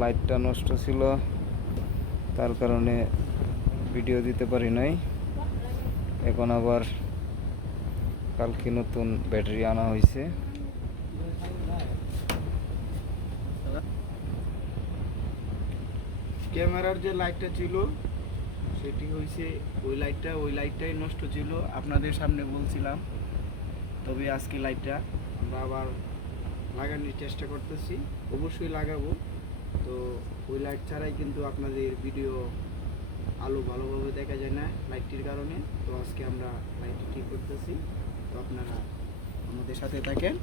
লাইটটা নষ্ট ছিল, তার কারণে ভিডিও দিতে পারি নাই। এখন আবার কালকে নতুন ব্যাটারি আনা হয়েছে। ক্যামেরার যে লাইটটা ছিল, সেটি হয়েছে ওই লাইটটা, ওই লাইটটাই নষ্ট ছিল, আপনাদের সামনে বলছিলাম। তবে আজকে লাইটটা আমরা আবার লাগানোর চেষ্টা করতেছি, অবশ্যই লাগাবো। তো ওই লাইট ছাড়াই কিন্তু আপনাদের ভিডিও আলো ভালোভাবে দেখা যায় না লাইটটির কারণে। তো আজকে আমরা লাইটটি ঠিক করতেছি। তো আপনারা আমাদের সাথে থাকেন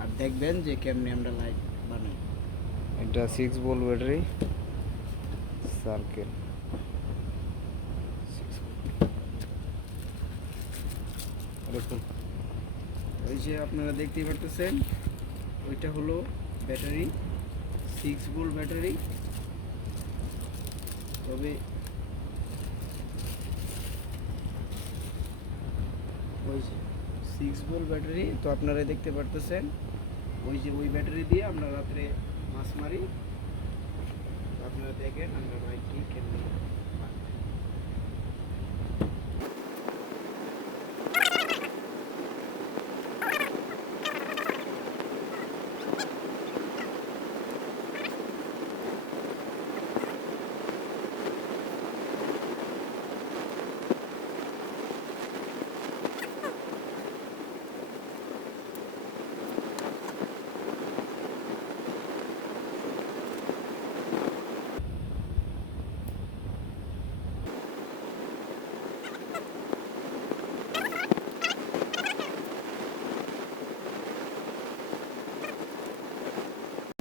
আর দেখবেন যে কেমনে আমরা লাইট বানাই। এটা সিক্স ভোল্ট ব্যাটারি সার্কেল ওই যে আপনারা দেখতেই পারতেছেন ওইটা হলো ব্যাটারি সিক্স ভোল্ট ব্যাটারি তবে ওই সিক্স ভোল্ট ব্যাটারি তো আপনারা দেখতে পারতেছেন। ওই যে ওই ব্যাটারি দিয়ে আমরা রাত্রে মাছ মারি। তো আপনারা দেখেন আমরা বাইকটি কেমনি বানাই।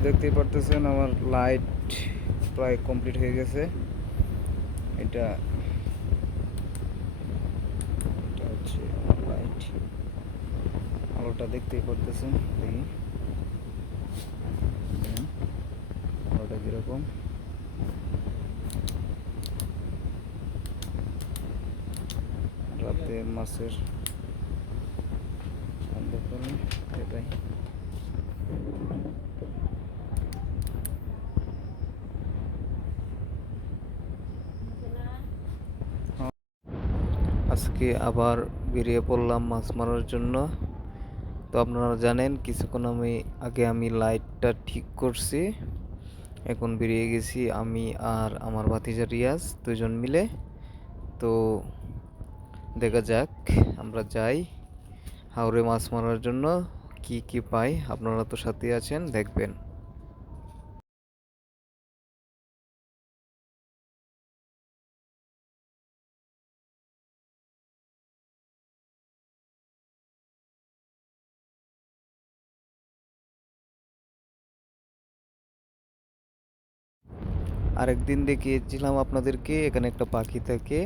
দেখতেই পারতেছেন, আমার লাইট প্রায় কমপ্লিট হয়ে গেছে। এটা এটা হচ্ছে লাইট আলোটা দেখতেই পারতেছেন, দেখি। আলোটা কীরকম। রাতে মাছের অন্ধকারে এটাই। আজকে আবার বেরিয়ে পড়লাম মাছ মারার জন্য। তো আপনারা জানেন, কিছুক্ষণ আমি, আগে আমি লাইটটা ঠিক করছি। এখন বেরিয়ে গেছি আমি আর আমার ভাতিজা রিয়াজ দুজন মিলে। তো দেখা যাক, আমরা যাই হাওড়ে মাছ মারার জন্য, কি কি পাই। আপনারা তো সাথে আছেন, দেখবেন। আরেকদিন দেখিয়েছিলাম আপনাদেরকে, এখানে একটা পাখি থাকে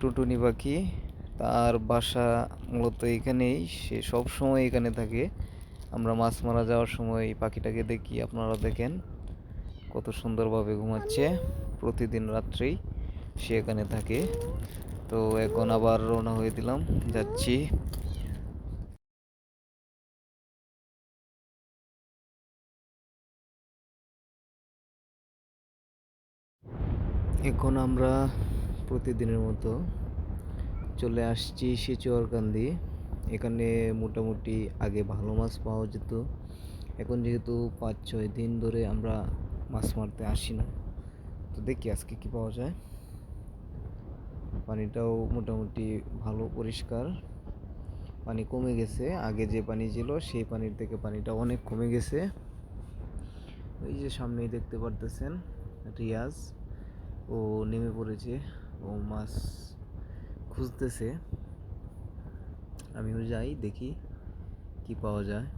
টুটুনি পাখি। তার বাসা মূলত এখানেই, সে সব সময় এখানে থাকে। আমরা মাছ মারা যাওয়ার সময় এই পাখিটাকে দেখি, আপনারা দেখেন কত সুন্দরভাবে ঘুমাচ্ছে। প্রতিদিন রাত্রেই সে এখানে থাকে। তো এখন আবার রওনা হয়ে দিলাম, যাচ্ছি। এখন আমরা প্রতিদিনের মতো চলে আসছি সিচুয়ারকান্দি এখানে মোটামুটি আগে ভালো মাছ পাওয়া যেত। এখন যেহেতু পাঁচ, ছয় দিন ধরে আমরা মাছ মারতে আসি না, তো দেখি আজকে কি পাওয়া যায়। পানিটাও মোটামুটি ভালো, পরিষ্কার। পানি কমে গেছে, আগে যে পানি ছিল সেই পানির থেকে পানিটা অনেক কমে গেছে। এই যে সামনেই দেখতে পারতেছেন, রিয়াজ। ও নেমে পড়েছে, ও মাছ খুঁজতেছে। আমিও যাই, দেখি কি পাওয়া যায়।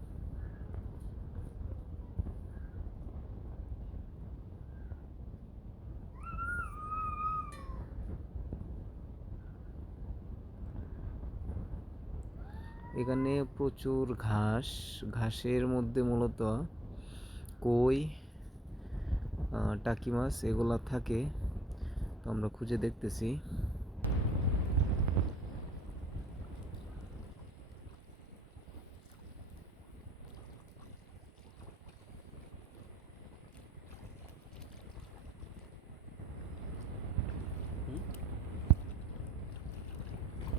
এখানে প্রচুর ঘাস, ঘাসের মধ্যে মূলত কই টাকি মাছ এগুলা থাকে। তো আমরা খুঁজে দেখতেছি।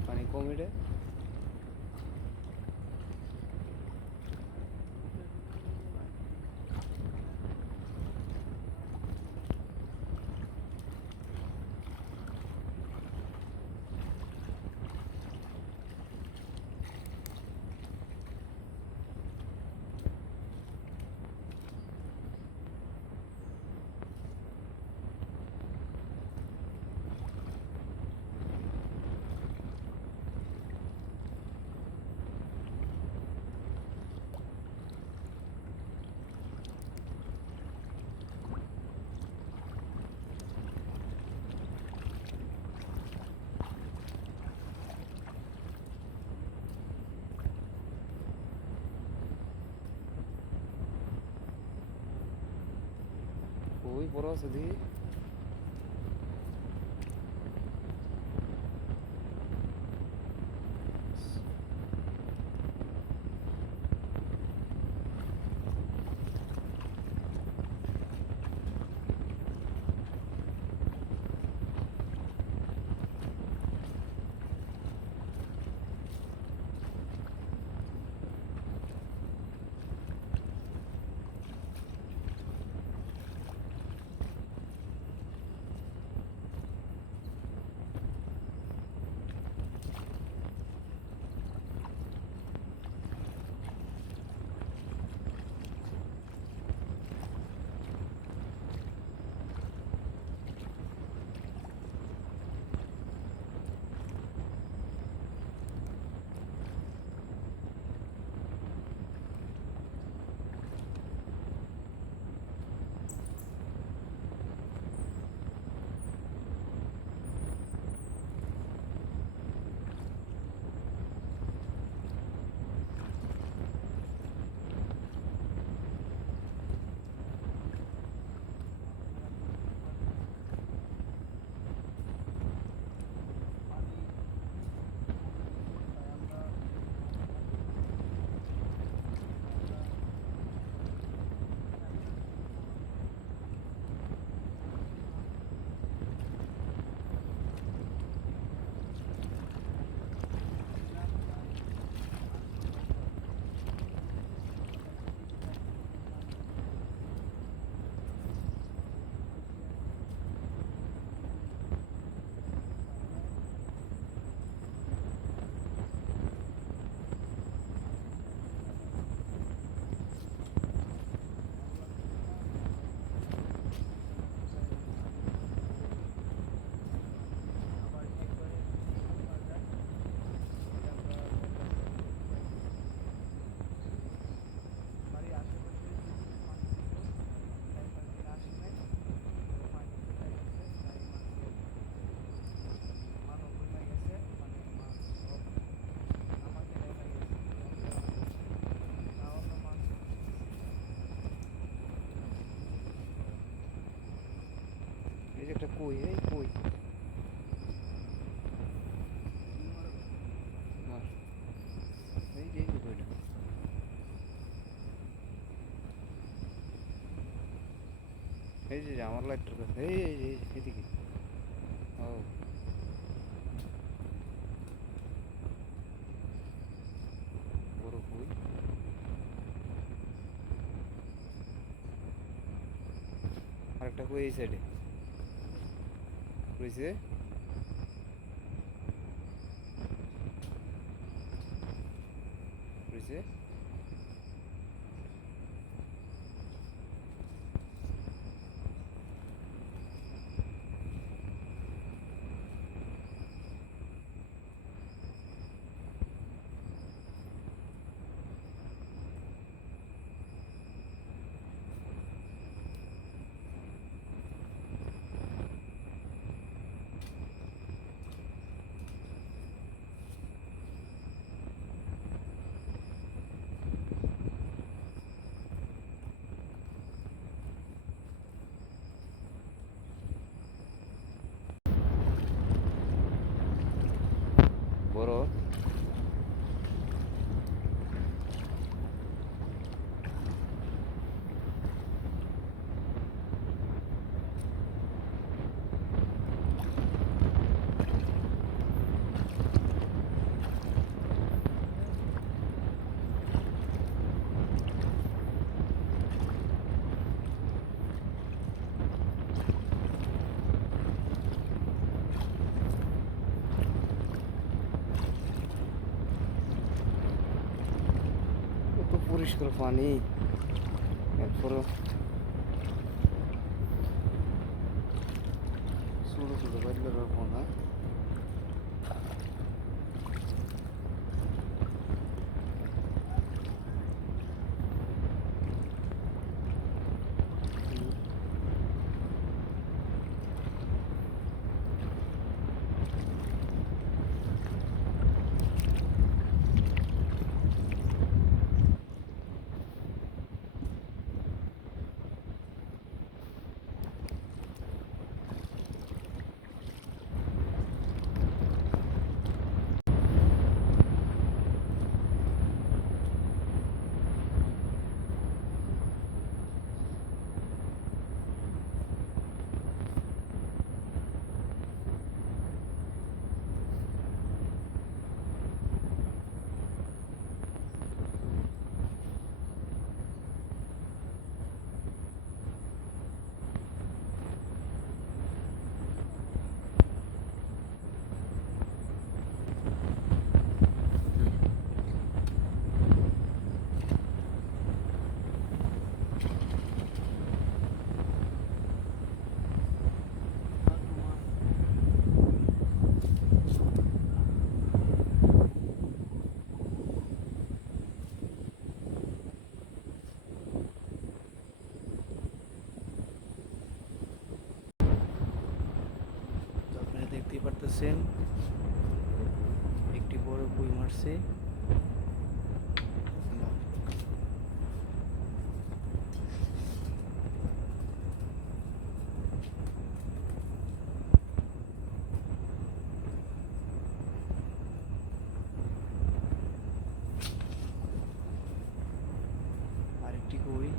পানি কমে ওই বড় আছে কই এই কই এই যে আমার লাইটটার কাছে এই এদিকে ও বড় কই আরেকটা কই এই সাইডে bizi. পরিষ্কার পানি দেখতেই একটি বড় বই মারছে আরেকটি কই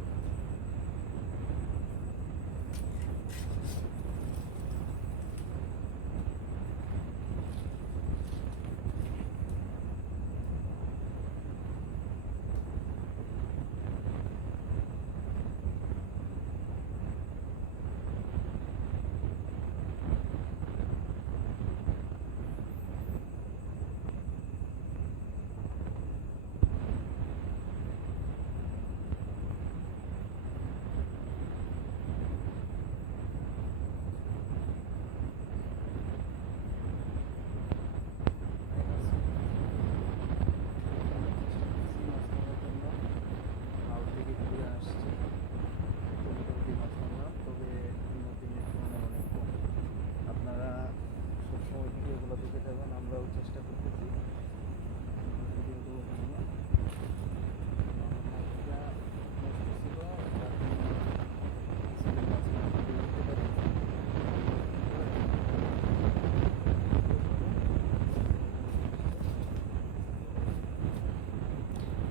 হাওড় থেকে ঘুরে আসছি মোটামুটি মাছ মারলাম তবে নদীর তুলনায় অনেক কম আপনারা সবসময় ভিডিওগুলো দেখে যাবেন আমরাও চেষ্টা করতেছি ভিডিওগুলো বানানোর। মাছটা নষ্ট ছিল, যার জন্য কিছু মাছ না ধরে উঠতে পারি।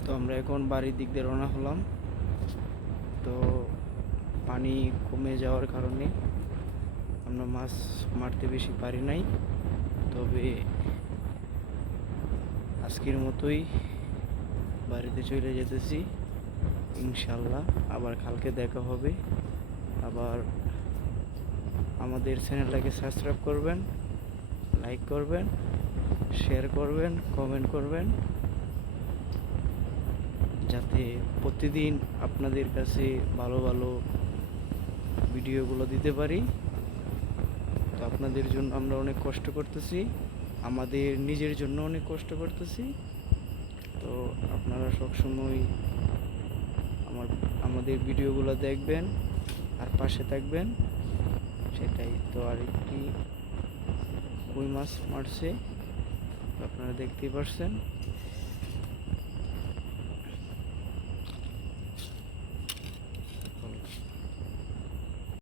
তো আমরা এখন বাড়ির দিক দিয়ে রওনা হলাম। তো পানি কমে যাওয়ার কারণে আমরা মাছ মারতে বেশি পারি নাই। তবে আজকের মতোই বাড়িতে চলে যেতেছি। ইনশাল্লাহ আবার কালকে দেখা হবে। আবার আমাদের চ্যানেলটাকে সাবস্ক্রাইব করবেন, লাইক করবেন, শেয়ার করবেন, কমেন্ট করবেন। যাতে প্রতিদিন আপনাদের কাছে ভালো ভালো ভিডিওগুলো দিতে পারি। তো আপনাদের জন্য আমরা অনেক কষ্ট করতেছি। আমাদের নিজের জন্য অনেক কষ্ট করতেছি। তো আপনারা সবসময় আমার, আমাদের ভিডিওগুলো দেখবেন আর পাশে থাকবেন। সেটাই তো আরেকটি কই মাছ মারছে? আপনারা দেখতেই পারছেন।